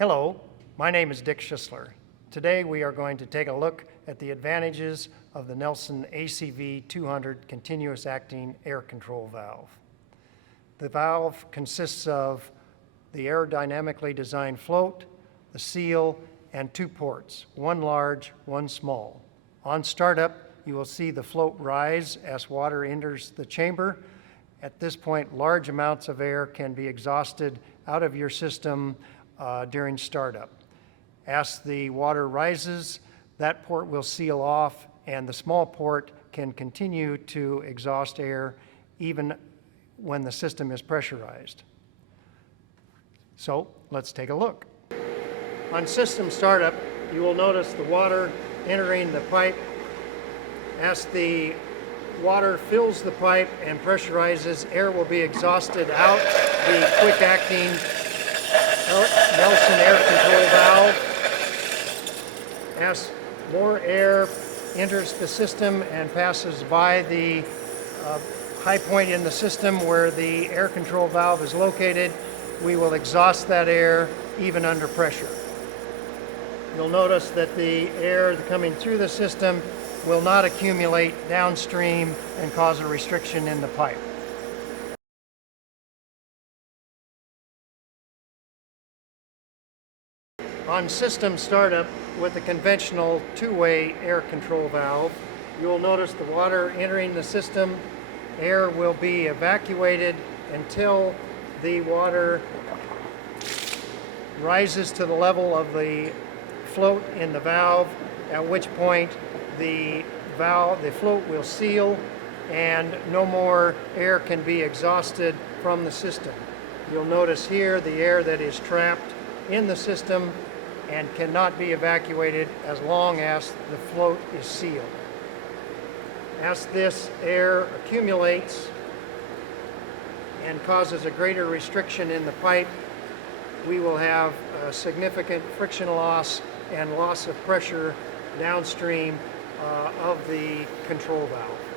Hello, my name is Dick Schisler. Today we are going to take a look at the advantages of the Nelson ACV 200 continuous acting air control valve. The valve consists of the aerodynamically designed float, the seal, and two ports, one large, one small. On startup, you will see the float rise as water enters the chamber. At this point, large amounts of air can be exhausted out of your system during startup. As the water rises, that port will seal off and the small port can continue to exhaust air even when the system is pressurized. So let's take a look. On system startup, you will notice the water entering the pipe. As the water fills the pipe and pressurizes, air will be exhausted out the quick acting Nelson air control valve. As more air enters the system and passes by the high point in the system where the air control valve is located, we will exhaust that air even under pressure. You'll notice that the air coming through the system will not accumulate downstream and cause a restriction in the pipe. On system startup with the conventional two-way air control valve, you will notice the water entering the system. Air will be evacuated until the water rises to the level of the float in the valve, at which point the float will seal and no more air can be exhausted from the system. You'll notice here the air that is trapped in the system and cannot be evacuated as long as the float is sealed. As this air accumulates and causes a greater restriction in the pipe, we will have a significant friction loss and loss of pressure downstream of the control valve.